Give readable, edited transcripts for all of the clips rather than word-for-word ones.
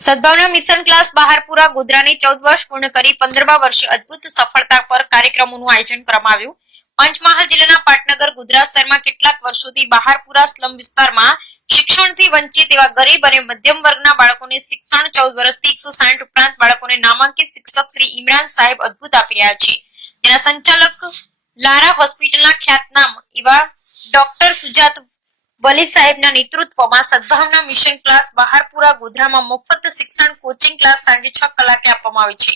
સદભાવના mission class Baharpura ગોધરાની 14 વર્ષ પૂર્ણ કરી 15મા વર્ષે અદ્ભુત સફળતા પર કાર્યક્રમોનું આયોજન કરવામાં આવ્યું। પંચમહાલ જિલ્લાના પાટનગર ગોધરા શહેરમાં કેટલાક વર્ષોથી બહારપુરા સ્લમ વિસ્તારમાં શિક્ષણથી વંચિત એવા ગરીબ અને મધ્યમ વર્ગના બાળકોને શિક્ષણ 14 વર્ષથી 160 ઉપરાંત બાળકોને નામાંકિત શિક્ષક શ્રી ઇમરાન સાહેબ અદ્ભુત આપી રહ્યા છે। તેના સંચાલક લારા હોસ્પિટલના ખ્યાતનામ એવા ડોક્ટર સુજાત વલી સાહેબના નેતૃત્વમાં સદભાવના મિશન ક્લાસ બહારપુરા ગોધરામાં મફત શિક્ષણ કોચિંગ ક્લાસ સાંજે 6 કલાકે આપવામાં આવે છે।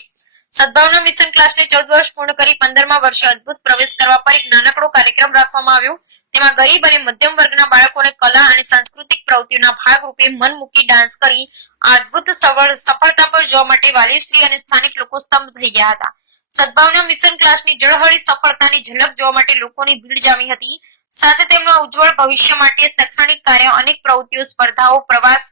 સદભાવના મિશન ક્લાસને 14 વર્ષ પૂર્ણ કરી 15મા વર્ષે અદ્ભુત પ્રવેશ કરવા પર એક નાનકડો કાર્યક્રમ રાખવામાં આવ્યો। તેમાં ગરીબ અને મધ્યમ વર્ગના બાળકોને કલા અને સાંસ્કૃતિક પ્રવૃત્તિઓના ભાગરૂપે મન મૂકી ડાન્સ કરી આ અદ્ભુત સફળતા પર જોવા માટે વાલીશ્રી અને સ્થાનિક લોકો સ્તંભ થઈ ગયા હતા। સદભાવના મિશન ક્લાસની જળહળી સફળતાની ઝલક જોવા માટે લોકોની ભીડ જામી હતી। સાથે તેમના ઉજ્જવળ ભવિષ્ય માટે શૈક્ષણિક કાર્ય અનેક પ્રવૃત્તિઓ સ્પર્ધાઓ પ્રવાસ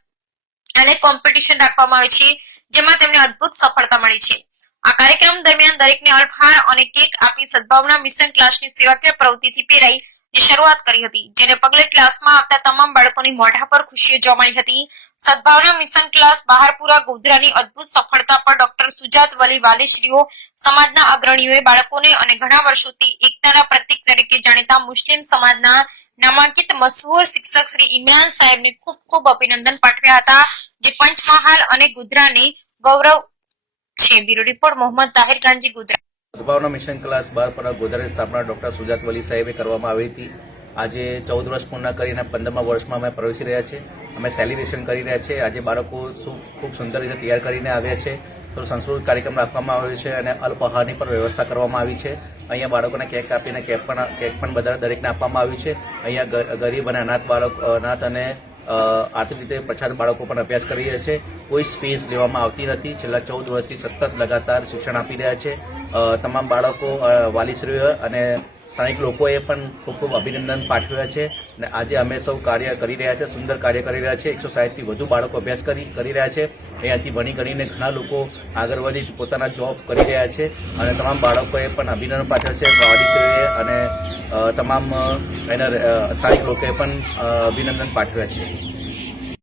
અને કોમ્પિટિશન રાખવામાં આવે છે જેમાં તેમને અદ્ભુત સફળતા મળી છે। આ કાર્યક્રમ દરમિયાન દરેકને અલ્પહાર અને કેક આપી સદભાવના મિશન ક્લાસની સેવાકીય પ્રવૃત્તિથી પ્રેરાઈ શરૂઆત કરી હતી જેને પગલે ક્લાસમાં આવતા તમામ બાળકોની મોઢા પર ખુશીઓ જોવા મળી હતી। સદભાવના મિશન ક્લાસ બહારપુરા ગોધરાની અદ્ભુત સફળતા પર ડોક્ટર સુજાત વલી વાલીશ્રીઓ સમાજના અગ્રણીઓએ બાળકોને અને ઘણા વર્ષોથી એકતાના પ્રતીક તરીકે જાણીતા મુસ્લિમ સમાજના નામાંકિત મશહૂર શિક્ષક શ્રી ઇમરાન સાહેબને ખૂબ ખૂબ અભિનંદન પાઠવ્યા હતા જે પંચમહાલ અને ગોધરાની ગૌરવ છે। Bureau report Mohammad Tahir Ganji Godhra. Sadbhavana mission class Baharpura ગોધરાની સ્થાપના ડોક્ટર સુજાત વલી સાહેબે કરવામાં આવી હતી। આજે 14 વર્ષ પૂર્ણ કરીને 15મા વર્ષમાં અમે પ્રવેશી રહ્યા છે। અમે સેલિબ્રેશન કરી રહ્યા છે। આજે બાળકો ખૂબ સુંદર રીતે તૈયાર કરીને આવ્યા છે। તો સાંસ્કૃતિક કાર્યક્રમ રાખવામાં આવ્યો છે અને અલ્પાહારની પણ વ્યવસ્થા કરવામાં આવી છે। અહીંયા બાળકોને કેક આપીને કેક પણ બધા દરેકને આપવામાં આવ્યું છે। અહીંયા ગરીબ અને અનાથ અને આર્થિક રીતે પછાત બાળકો પણ અભ્યાસ કરી રહ્યા છે। કોઈ ફીસ લેવામાં આવતી નથી। છેલ્લા 14 વર્ષથી સતત લગાતાર શિક્ષણ આપી રહ્યા છે। તમામ બાળકો વાલીશ્રીઓ અને સ્થાનિક લોકોએ પણ ખૂબ ખૂબ અભિનંદન પાઠવ્યા છે અને આજે અમે સૌ કાર્ય કરી રહ્યા છે, સુંદર કાર્ય કરી રહ્યા છે। 160થી વધુ બાળકો અભ્યાસ કરી રહ્યા છે। અહીંયાથી ભણી ગણીને ઘણા લોકો આગળ વધી પોતાના જોબ કરી રહ્યા છે અને તમામ બાળકોએ પણ અભિનંદન પાઠવ્યા છે। વાલીશ્રીઓએ અને તમામ એના સ્થાનિક લોકોએ પણ અભિનંદન પાઠવ્યા છે।